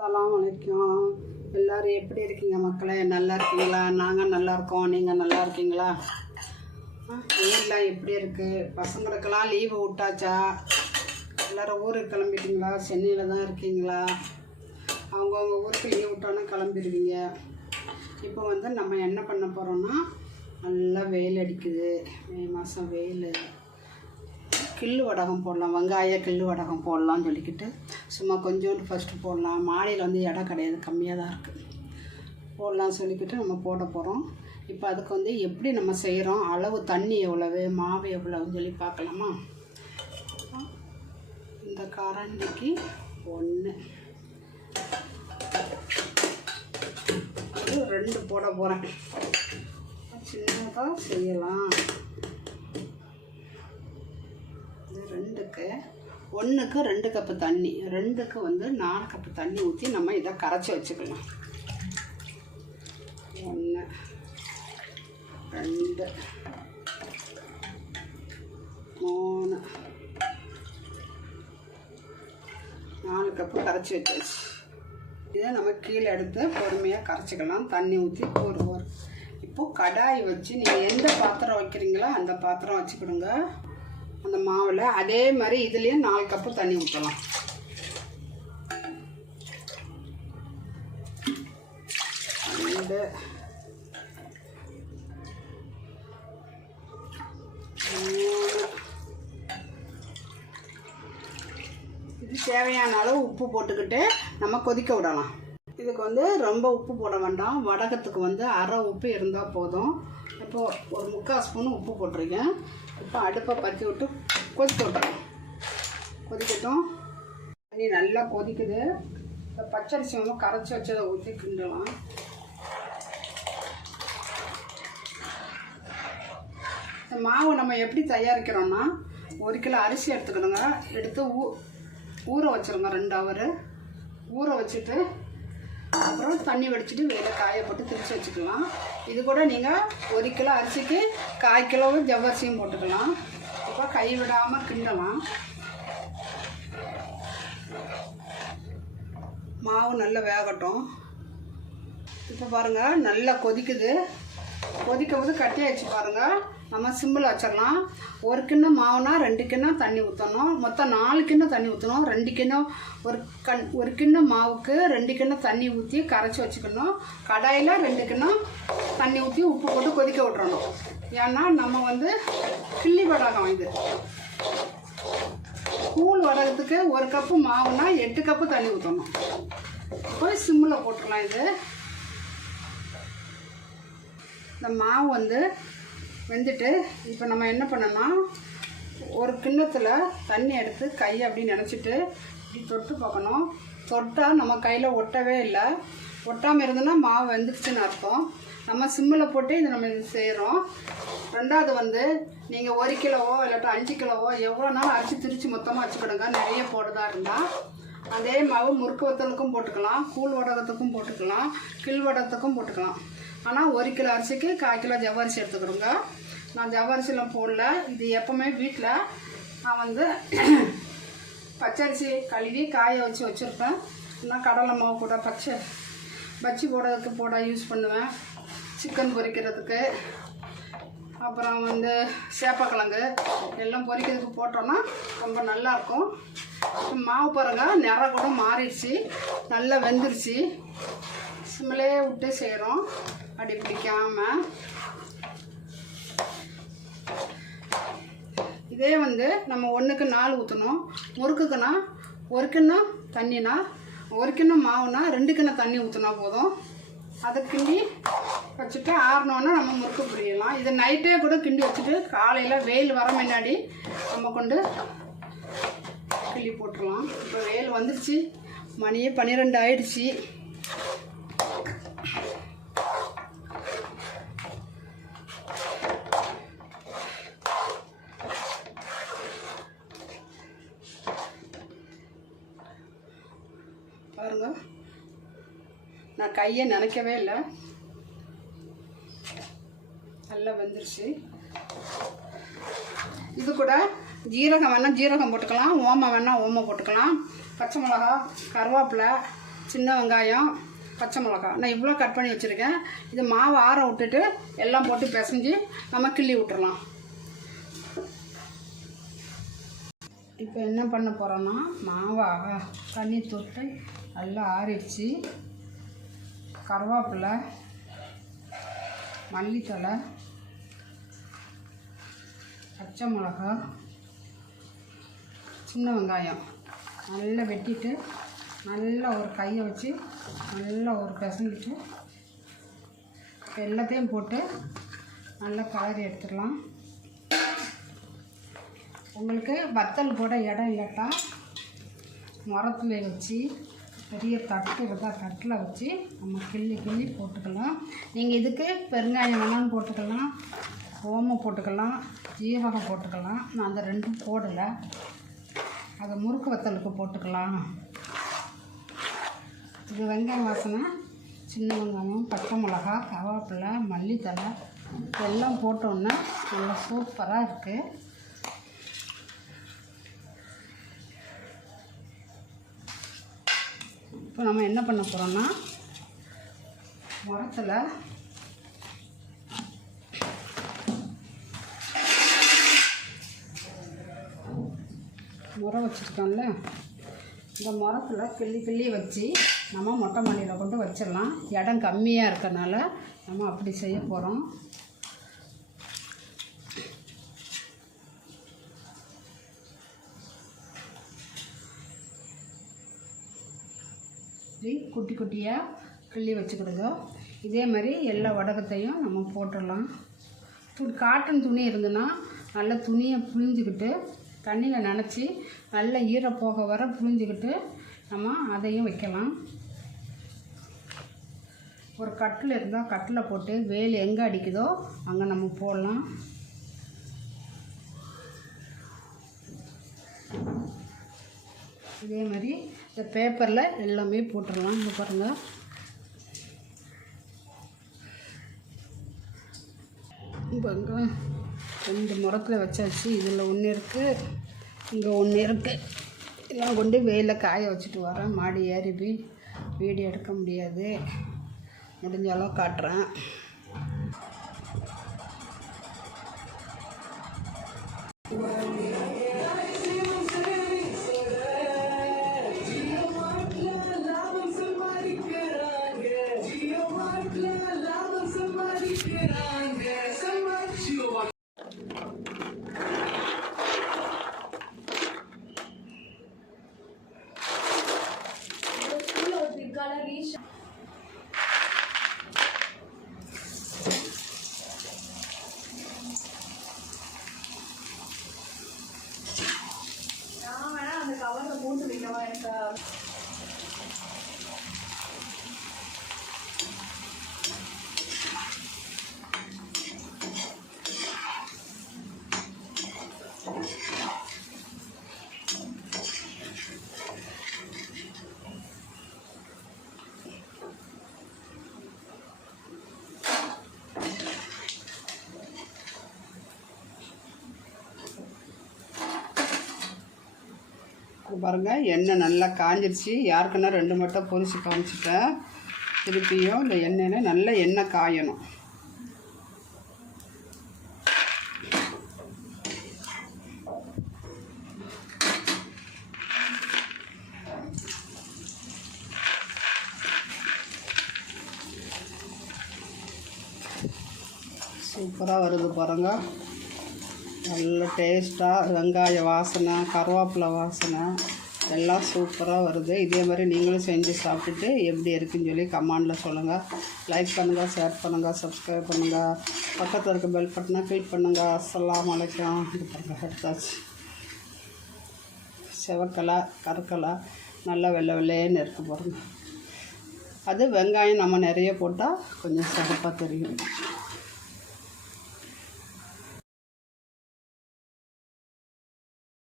அஸ்ஸலாமு அலைக்கும். எல்லோரும் எப்படி இருக்கீங்க மக்களே? நல்லா இருக்கீங்களா? நாங்கள் நல்லா இருக்கோம். நீங்கள் நல்லா இருக்கீங்களா? வெயில்லாம் எப்படி இருக்குது? பசங்களுக்கெல்லாம் லீவு விட்டாச்சா? எல்லோரும் ஊருக்கு கிளம்பிட்டீங்களா? சென்னையில் தான் இருக்கீங்களா? அவங்கவுங்க ஊருக்கு லீவ் விட்டோன்னே கிளம்பிடுவீங்க. இப்போ நம்ம என்ன பண்ண போகிறோன்னா, நல்லா வெயில் அடிக்குது. மே மாதம் வெயில். கிள்ளு வடகம் போடலாம், வெங்காய கிள்ளு வடகம் போடலாம்னு சொல்லிக்கிட்டு சும்மா கொஞ்சோண்டு ஃபஸ்ட்டு போடலாம். மாடியில் இடம் கிடையாது, கம்மியாக தான் இருக்குது. போடலாம்னு சொல்லிக்கிட்டு நம்ம போட போகிறோம். இப்போ அதுக்கு எப்படி நம்ம செய்கிறோம், அளவு தண்ணி எவ்வளவு, மாவு எவ்வளவுன்னு சொல்லி பார்க்கலாமா? இந்த கரண்டிக்கு 1 2 போட போகிறேன். சின்னதாக செய்யலாம். 1க்கு 2 கப்பு தண்ணி, 2க்கு 4 கப்பு தண்ணி ஊற்றி நம்ம இதை கரைச்சி வச்சுக்கலாம். 1 2 3 4 கப்பு கரைச்சி வச்சாச்சு. இதை நம்ம கீழே எடுத்து பொறுமையாக கரைச்சிக்கலாம். தண்ணி ஊற்றி ஒரு இப்போது கடாய் வச்சு நீங்கள் எந்த பாத்திரம் வைக்கிறீங்களோ அந்த பாத்திரம் வச்சுக்கிடுங்க. அந்த மாவில் அதே மாதிரி இதுலேயும் 4 கப்பு தண்ணி ஊற்றலாம். இது தேவையான அளவு உப்பு போட்டுக்கிட்டு நம்ம கொதிக்க விடலாம். இதுக்கு ரொம்ப உப்பு போட வேண்டாம். வடகத்துக்கு அரை உப்பு இருந்தால் போதும். இப்போது ஒரு 3/4 ஸ்பூன் உப்பு போட்டிருக்கேன். இப்போ அடுப்பை பற்றி விட்டு கொதிக்க விட்டுறோம். கொதிக்கட்டும். தண்ணி நல்லா கொதிக்குது. இப்போ பச்சரிசி கரைச்சி வச்சதை ஊற்றி கிண்டலாம். இந்த மாவு நம்ம எப்படி தயாரிக்கிறோன்னா, 1 கிலோ அரிசி எடுத்துக்கணுங்க. எடுத்து ஊற வச்சுருங்க. 2 ஹவர் ஊற வச்சுட்டு அப்புறம் தண்ணி வடிச்சிட்டு வேலை காய போட்டு திரிச்சு வச்சுக்கலாம். இது கூட நீங்கள் 1 கிலோ அரிசிக்கு 1/4 கிலோ ஜவ்வரிசியும் போட்டுக்கலாம். இப்போ கை விடாமல் கிண்டலாம். மாவு நல்லா வேகட்டும். இப்போ பாருங்கள் நல்லா கொதிக்குது. கொதிக்கும் போது கட்டியாச்சு பாருங்கள். நம்ம சிம்பிள் வச்சிடலாம். 1 கிண்ணம் மாவுனா 2 கிண்ணம் தண்ணி ஊற்றணும். மொத்தம் 4 கிண்ணம் தண்ணி ஊற்றணும். 2 கிண்ணம் ஒரு கிண்ணம் மாவுக்கு 2 கிண்ணம் தண்ணி ஊற்றி கரைச்சி வச்சுக்கணும். கடாயில் 2 கிண்ணம் தண்ணி ஊற்றி உப்பு போட்டு கொதிக்க விட்றணும். ஏன்னா நம்ம கிள்ளி வடகம், இது கூழ் வடகத்துக்கு 1 கப்பு மாவுனா 8 கப்பு தண்ணி ஊற்றணும். போய் சிம்மில் போட்டுக்கலாம். இது இந்த மாவு வெந்துட்டு இப்போ நம்ம என்ன பண்ணோன்னா, ஒரு கிண்ணத்தில் தண்ணி எடுத்து கையை அப்படி நினச்சிட்டு இப்படி தொட்டு பார்க்கணும். தொட்டால் நம்ம கையில் ஒட்டவே இல்லை. ஒட்டாமல் இருந்ததுன்னா மாவு வெந்துடுச்சுன்னு அர்த்தம். நம்ம சிம்மில் போட்டு இதை நம்ம இது செய்கிறோம். 2வது நீங்கள் 1 கிலோவோ இல்லாட்டா 5 கிலோவோ எவ்வளோ நாள் அரிசி திரிச்சு மொத்தமாக வச்சுக்கிடுங்க. நிறைய போடுறதா இருந்தால் அதே மாவு முறுக்கு வத்தலுக்கும் போட்டுக்கலாம், கூழ் வடகத்துக்கும் போட்டுக்கலாம், கிள் வடகத்துக்கும் போட்டுக்கலாம். ஆனால் 1 கிலோ அரிசிக்கு 1/4 கிலோ ஜவ்வரிசி எடுத்துக்கிறோங்க. நான் ஜவ்வரிசிலாம் போடல. இது எப்போவுமே வீட்டில் நான் பச்சரிசி கழுவி காய வச்சு வச்சுருப்பேன். நான் கடலை மாவு கூட பச்சி போட யூஸ் பண்ணுவேன். சிக்கன் பொரிக்கிறதுக்கு, அப்புறம் சேப்பக்கிழங்கு எல்லாம் பொரிக்கிறதுக்கு போட்டோன்னா ரொம்ப நல்லாயிருக்கும். மாவு பாருங்கள் நிறம் கூட மாறிடுச்சு, நல்லா வெந்துருச்சு. சிம்மிலே விட்டு செய்கிறோம், அடி பிடிக்காமல். இதே நம்ம 1க்கு 4 ஊற்றணும். முறுக்குக்குன்னா 1 கிண்ணம் தண்ணினா 1 கிண்ணம் மாவுனா 2 கிண்ணம் தண்ணி ஊற்றினா போதும். அதை கிண்டி வச்சுட்டு ஆறினோன்னா நம்ம முறுக்கு புரியலாம். இதை நைட்டே கூட கிண்டி வச்சுட்டு காலையில் வெயில் வர முன்னாடி நம்ம கொண்டு கிள்ளி போட்டுடலாம். இப்போ வெயில் வந்துடுச்சு, மணியே 12 ஆயிடுச்சு. பாருங்க, நான் கையை நினைக்கவே இல்லை, நல்லா வெந்துருச்சு. இது கூட ஜீரகம் வேணால் ஜீரகம் போட்டுக்கலாம், ஓமம் வேணால் ஓமம் போட்டுக்கலாம், பச்சை மிளகா, கருவேப்பிலை, சின்ன வெங்காயம், பச்சை மிளகாய் நான் இவ்வளோ கட் பண்ணி வச்சுருக்கேன். இது மாவு ஆற விட்டுட்டு எல்லாம் போட்டு பிசைஞ்சு நம்ம கிள்ளி விட்டுறலாம். இப்போ என்ன பண்ண போகிறோன்னா, மாவை தண்ணி தொட்டு நல்லா ஆறிடுச்சு. கருவேப்பிலை, மல்லித்தழை, பச்சை மிளகா, சின்ன வெங்காயம் நல்லா வெட்டிட்டு நல்லா ஒரு கையை வச்சு நல்லா ஒரு பிசைஞ்சிட்டு எல்லாத்தையும் போட்டு நல்லா கலரி எடுத்துடலாம். உங்களுக்கு வத்தல் போட இடம் இல்லாட்டா மரத்தில் வச்சு பெரிய தட்டு இருந்தால் தட்டில் வச்சு நம்ம கிள்ளி கிள்ளி போட்டுக்கலாம். நீங்கள் இதுக்கு பெருங்காயம் வேணாலும் போட்டுக்கலாம், ஓமம் போட்டுக்கலாம், ஜீரகம் போட்டுக்கலாம். நான் அந்த ரெண்டும் போடலை, அதை முறுக்கு வத்தலுக்கு போட்டுக்கலாம். இது வெங்காயம் வாசனை, சின்ன வெங்காயம், பச்சை மிளகா, கருவேப்பிலை, மல்லித்தழை எல்லாம் போட்டோன்னா நல்லா சூப்பராக இருக்குது. இப்போ நம்ம என்ன பண்ண போகிறோன்னா, முறத்தில் முறை வச்சுருக்கோம்ல, இந்த முறத்தில் கிள்ளி கிள்ளி வச்சு நம்ம மொட்டை மாடியில் கொண்டு வச்சிடலாம். இடம் கம்மியாக இருக்கனால நம்ம அப்படி செய்ய போகிறோம். குட்டி குட்டியாக கிள்ளி வச்சுக்கிடுங்க. இதே மாதிரி எல்லா வடகத்தையும் நம்ம போட்டுடலாம். காட்டன் துணி இருந்துன்னா நல்ல துணியை புழிஞ்சிக்கிட்டு தண்ணியில் நனைச்சி நல்ல ஈரப்போக வர புழிஞ்சிக்கிட்டு நம்ம அதையும் வைக்கலாம். ஒரு கட்டில் இருந்தால் கட்டில் போட்டு வெயில் எங்கே அடிக்குதோ அங்கே நம்ம போடலாம். இதே மாதிரி இந்த பேப்பரில் எல்லாமே போட்டுடலாம். இங்கே பாருங்கள், இப்போ ரெண்டு முறத்தில் வச்சாச்சு. இதில் ஒன்று இருக்குது, இங்கே ஒன்று இருக்குது. எல்லாம் கொண்டு வெயிலில் காய வச்சுட்டு வரேன். மாடி ஏறி போய் வீடியோ எடுக்க முடியாது, முடிஞ்ச அளவு காட்டுறேன். கவரில் போட்டு வைக்கவா இருக்கா? பாருங்கள், எண்ணெய் நல்லா காஞ்சிருச்சு. யாருக்குன்னா ரெண்டு மட்டும் பொரிச்சு காமிச்சிட்டேன். திருப்பியும் இந்த எண்ணெயில் நல்லா எண்ணெய் காயணும். சூப்பராக வருது பாருங்கள், நல்ல டேஸ்ட்டாக வெங்காய வாசனை, கருவேப்பிலை வாசனை எல்லாம் சூப்பராக வருது. இதே மாதிரி நீங்களும் செஞ்சு சாப்பிட்டுட்டு எப்படி இருக்குன்னு சொல்லி கமெண்டில் சொல்லுங்கள். லைக் பண்ணுங்கள், ஷேர் பண்ணுங்கள், சப்ஸ்கிரைப் பண்ணுங்கள், பக்கத்தில் இருக்க பெல் பட்டனை கிளிக் பண்ணுங்கள். அஸ்ஸலாமு அலைக்கும். இது பாருங்கள், எடுத்தாச்சு. செவக்கலை கருக்கலை நல்லா வெள்ளை வெள்ளைன்னு இருக்குது பாருங்கள். அது வெங்காயம் நம்ம நிறைய போட்டால் கொஞ்சம் சிறப்பாக தெரியும்.